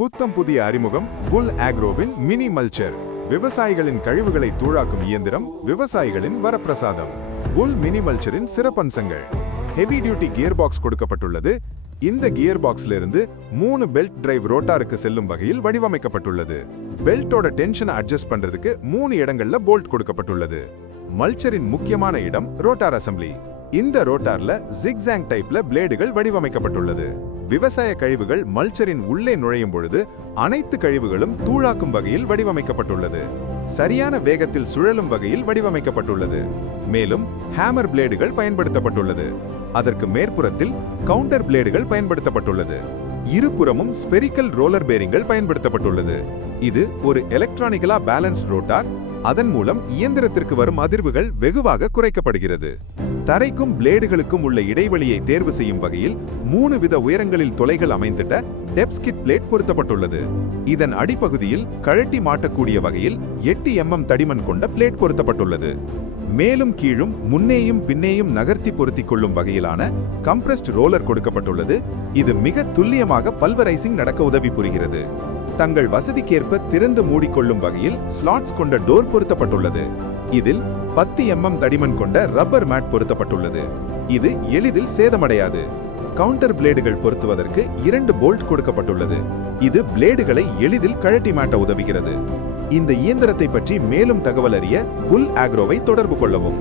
புத்தம் புதிய அறிமுகம் புல் ஆக்ரோவின் மினி மல்ச்சர். விவசாயிகளின் கழிவுகளை தூளாக்கும் இயந்திரம், விவசாயிகளின் வரப்பிரசாதம். புல் மினி மல்ச்சரின் சிறப்பம்சங்கள்: ஹெவி டியூட்டி கியர் பாக்ஸ் கொடுக்கப்பட்டுள்ளது. இந்த கியர் பாக்ஸ்ல இருந்து 3 பெல்ட் டிரைவ் ரோட்டாருக்கு செல்லும் வகையில் வடிவமைக்கப்பட்டுள்ளது. பெல்ட்டோட டென்ஷனை அட்ஜஸ்ட் பண்றதுக்கு 3 இடங்கள்ல போல்ட் கொடுக்கப்பட்டுள்ளது. மல்ச்சரின் முக்கியமான இடம் ரோட்டார் அசம்பிளி. இந்த ரோட்டார்ல ஜிக்ஸாங் டைப்ல பிளேடுகள் வடிவமைக்கப்பட்டுள்ளது. விவசாய கழிவுகள் மல்ச்சரின் உள்ளே நுழையும் பொழுது அனைத்து கழிவுகளும் தூளாக்கும் வகையில் வடிவமைக்கப்பட்டுள்ளது. சரியான வேகத்தில் சுழலும் வகையில் வடிவமைக்கப்பட்டுள்ளது. மேலும் ஹேமர் பிளேடுகள் பயன்படுத்தப்பட்டுள்ளது. அதற்கு மேற்புறத்தில் கவுண்டர் பிளேடுகள் பயன்படுத்தப்பட்டுள்ளது. இருபுறமும் ஸ்பெரிக்கல் ரோலர் பேரிங்கள் பயன்படுத்தப்பட்டுள்ளது. இது ஒரு எலக்ட்ரானிக்கலா பேலன்ஸ் ரோட்டார். அதன் மூலம் இயந்திரத்திற்கு வரும் அதிர்வுகள் வெகுவாக குறைக்கப்படுகிறது. தரைக்கும் பிளேடுகளுக்கும் உள்ள இடைவெளியை தேர்வு செய்யும் வகையில் 3 வித உயரங்களில் துளைகள் அமைந்திட்ட டெப்ஸ்கிட் பிளேட் பொருத்தப்பட்டுள்ளது. இதன் அடிப்பகுதியில் கழட்டி மாட்டக்கூடிய வகையில் 8 mm தடிமன் கொண்ட பிளேட் பொருத்தப்பட்டுள்ளது. மேலும் கீழும் முன்னேயும் பின்னேயும் நகர்த்தி பொருத்திக் கொள்ளும் வகையிலான கம்ப்ரஸ்ட் ரோலர் கொடுக்கப்பட்டுள்ளது. இது மிக துல்லியமாக பல்வரைசிங் நடக்க உதவி புரிகிறது. தங்கள் வசதிக்கேற்ப திறந்து மூடிக்கொள்ளும் வகையில் ஸ்லாட்ஸ் கொண்ட டோர் பொருத்தப்பட்டுள்ளது. இதில் 10 mm தடிமன் கொண்ட ரப்பர் மேட் பொருத்தப்பட்டுள்ளது. இது எளிதில் சேதமடையாது. கவுண்டர் பிளேடுகள் பொருத்துவதற்கு 2 போல்ட் கொடுக்கப்பட்டுள்ளது. இது பிளேடுகளை எளிதில் கழட்டி மாட்ட உதவுகிறது. இந்த இயந்திரத்தை பற்றி மேலும் தகவல் அறிய புல் ஆக்ரோவை தொடர்பு கொள்ளவும்.